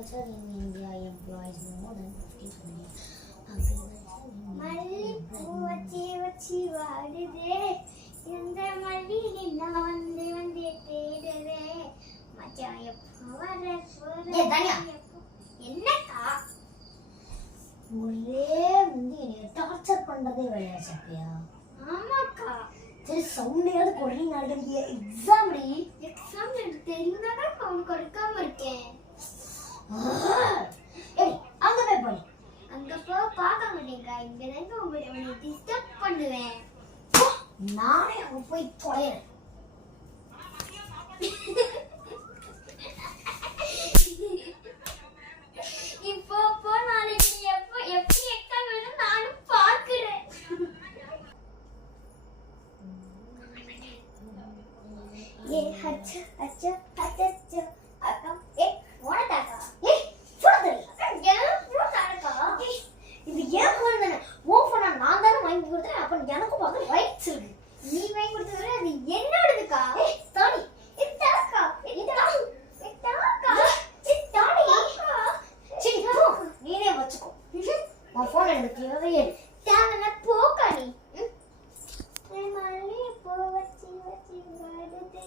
Agriculture in India employs more than 50 million. Agriculture in மல்லிப்பூ வச்சி வாடுதே இந்த மல்லியில நான் வந்து தேடுதே மச்சான் எப்போ வர என்னக்கா ஒரே வந்து டார்ச்சர் பண்றதே வேலையா சப்பியா? ஆமாக்கா. சரி சவுண்டையாவது கொடி நடந்தீங்க. எக்ஸாம் எனக்கு தெரியும்னா அவனுக்கு கொடுக்காம இருக்கேன். ஏய் அங்க போய் போய் அங்க போ பார்க்க மாட்டேங்கா. இங்க தாங்க உங்களை டிஸ்டர்ப் பண்ணுவேன். நானே அங்க போய் தொலைறேன். இப்போ போ நாளைக்கு எப்படி எக்ஸாம் வேணும் நானும் பார்க்கிறேன். ஏ ஹச்ச ஹச்ச ஹச்ச அக்கா ஏ ஓடடாக்கா ஏ போடு ஏன் போடாக்கா இது ஏன் போன் தானே ஓ போனா நான் தானே வாங்கி கொடுத்தேன். அப்ப எனக்கு பார்க்க ரைட்ஸ் இருக்கு. நீ வாங்கி கொடுத்தது அது என்னோடதுக்கா? ஏய் தாடி இதாக்கா இதாக்கா சரி போ நீனே வச்சுக்கோ. உன் போன் எனக்கு தேவையே தேவன போக்கா நீ. மல்லி பூ வச்சி வாடுதே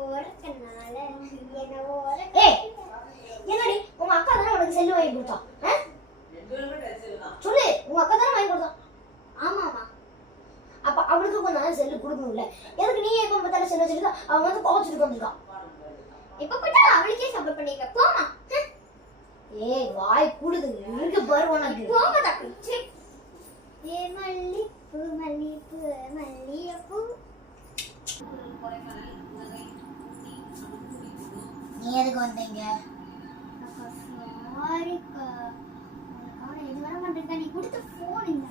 ஓரக்கனால என்ன ஓர. ஏய் என்னடி உங்க அக்கா தானே உனக்கு செல்லு வாங்கி கொடுத்தா? சொல்லு உங்க அக்கா தானே வாங்கி கொடுத்தா? ஆமாமா. அப்ப அவளுக்கு கொஞ்ச நாள் செல்லு கொடுக்கணும்ல. எதுக்கு நீ எப்ப பார்த்தாலும் செல்லு வச்சிருக்கா? அவன் வந்து கோச்சிட்டு வந்துருக்கான். இப்ப கூட அவளுக்கே சப்போர்ட் பண்ணிக்க போமா. ஏய் வாய் கூடுது இங்க பாரு உனக்கு. போமா தக்கு. ஏ மல்லிப்பூ மல்லிப்பூ மல்லியப்பூ. நீ எதுக்கு வந்தீங்க? அக்கா சாரிக்கா. அவனை இது வர மாட்டேங்க. நீ கொடுத்த போன் இல்ல.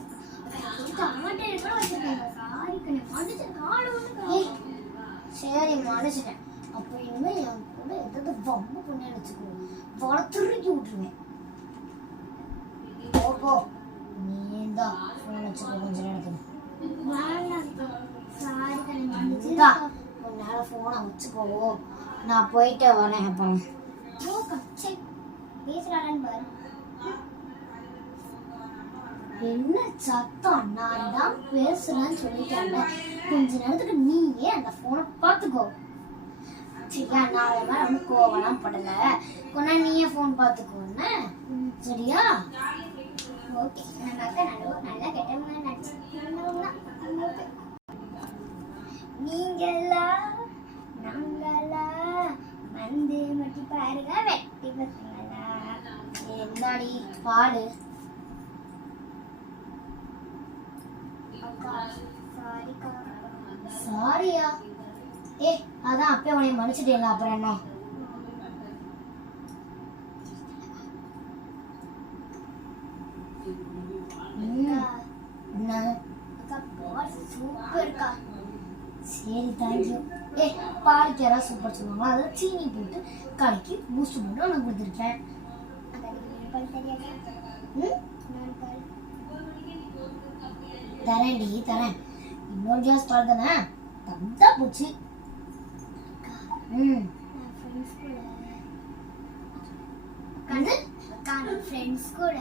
கொடுத்த அவன்கிட்ட கூட வச்சிருக்காங்க. சாரிக்கா நீ மன்னிச்சு காடு ஒண்ணு. சரி மனுஷன். அப்ப இனிமே என் கூட எதாவது வம்பு பண்ணி வச்சுக்கோ. வளர்த்துருக்கி விட்டுருவேன். போ நீ தான் ஃபோன் வச்சுக்கோ கொஞ்ச நேரத்துக்கு. சாரிக்கா நீ மன்னிச்சு கொஞ்ச நேரம் ஃபோனை வச்சுக்கோ. நான் போயிட்டு வரேன். அப்புறம் போக்கா சே பேசுறான்னு பாரு. என்ன சத்தம்? நான் தான் பேசுறேன்னு சொல்லிட்டேன். கொஞ்ச நேரத்துக்கு நீயே அந்த போனை பார்த்துக்கோ. சரியா? நான் மேல வந்து கோவலாம் படல. கொண்டா நீயே போன் பார்த்துக்கோன்னு. சரியா? ஓகே. நம்ம அக்கா நல்லா கெட்டவங்க நடிச்சிருக்கோம்னா நீங்களா நாங்களா வந்து மட்டி பாருங்க வெட்டி பசங்களா. என்னடி பாடு? அக்கா சாரிக்கா. சாரியா? ஏ அதான் அப்பே உன்னை மன்னிச்சிட்டேங்க. அப்புறம் என்ன? என்ன? அக்கா பால் சூப்பர்க்கா. சரி தேங்க்யூ. ஏ பாலுக்கு யாராவது சூப்பர் சொல்லுவாங்களா? அதில் சீனி போட்டு கலக்கி பூஸ்ட் போட்டு உனக்கு கொடுத்துருக்கேன். பால் தெரியாதா? நான் பால் தரேன்டி தரேன். இன்னொரு கிளாஸ் பால் தானே தந்தா போச்சு. நான் ஃப்ரெண்ட்ஸ் கூட அக்கா நான் ஃப்ரெண்ட்ஸ் கூட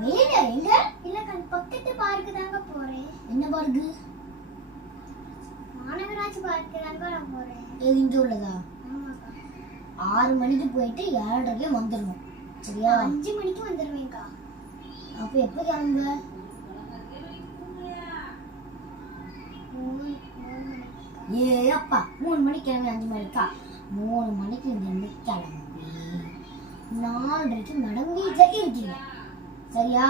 வெளியில எங்க? இல்லக்கா பக்கத்து பார்க்கு தாங்க போறேன். என்ன பார்க்கு? மாநகராட்சி பார்க்கு தாங்க நான் போறேன். எது இங்க உள்ளதா? ஆமாக்கா. 6 மணிக்கு போயிட்டு 7:30க்கு வந்துடணும். சரியா? 5 மணிக்கு வந்துடுவேன்க்கா. அப்ப எப்ப கிளம்புவ? 3 ஏ அப்பா 3 மணிக்கு கிளம்பி 5 மணிக்கா? 3 மணிக்கு இருந்து கிளம்பி 4:30க்கு மேடம் வீட்டுல இருக்கீங்க. சரியா?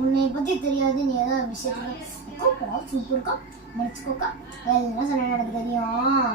உன்னை பத்தி தெரியாது. நீ ஏதாவது விஷயத்துல சூப்பர்க்கா மன்னிச்சுக்கோக்கா எல்லாம் சொன்ன எனக்கு தெரியும்.